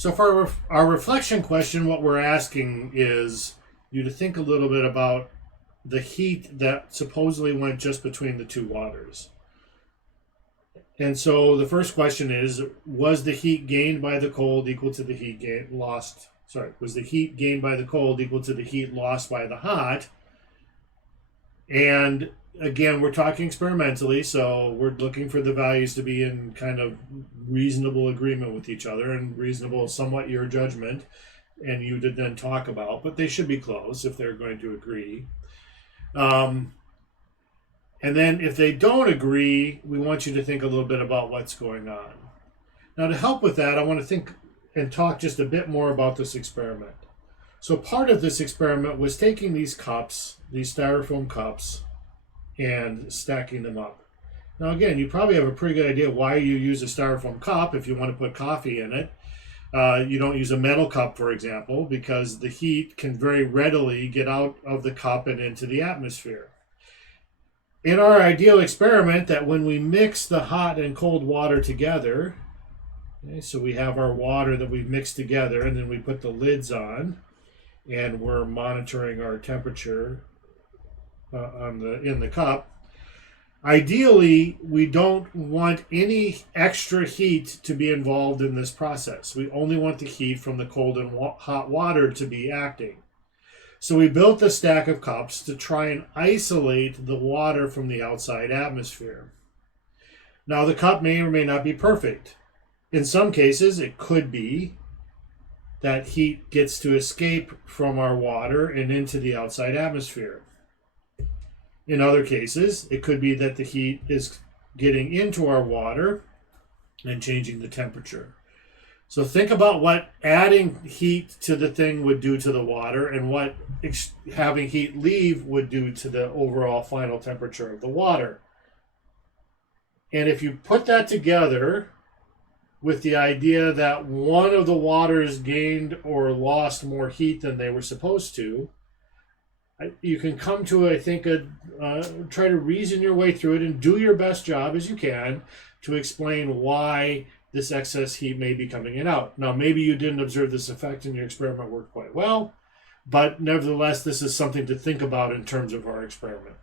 So for our reflection question, what we're asking is you to think a little bit about the heat that supposedly went just between the two waters. And so the first question is, was the heat gained by the cold equal to the heat lost? Sorry, was the heat gained by the cold equal to the heat lost by the hot? And again, we're talking experimentally, so we're looking for the values to be in kind of reasonable agreement with each other and reasonable, somewhat your judgment, and you did then talk about, but they should be close if they're going to agree. And then if they don't agree, we want you to think a little bit about what's going on. Now, to help with that, I want to think and talk just a bit more about this experiment. So part of this experiment was taking these cups, these styrofoam cups, and stacking them up. Now, again, you probably have a pretty good idea why you use a styrofoam cup if you want to put coffee in it. You don't use a metal cup, for example, because the heat can very readily get out of the cup and into the atmosphere. In our ideal experiment, that when we mix the hot and cold water together, okay, so we have our water that we've mixed together, and then we put the lids on, and we're monitoring our temperature in the cup. Ideally, we don't want any extra heat to be involved in this process. We only want the heat from the cold and hot water to be acting. So we built the stack of cups to try and isolate the water from the outside atmosphere. Now, the cup may or may not be perfect. In some cases, it could be that heat gets to escape from our water and into the outside atmosphere. In other cases, it could be that the heat is getting into our water and changing the temperature. So think about what adding heat to the thing would do to the water and what having heat leave would do to the overall final temperature of the water. And if you put that together with the idea that one of the waters gained or lost more heat than they were supposed to, you can come to, I think, try to reason your way through it and do your best job as you can to explain why this excess heat may be coming in out. Now, maybe you didn't observe this effect and your experiment worked quite well, but nevertheless, this is something to think about in terms of our experiment.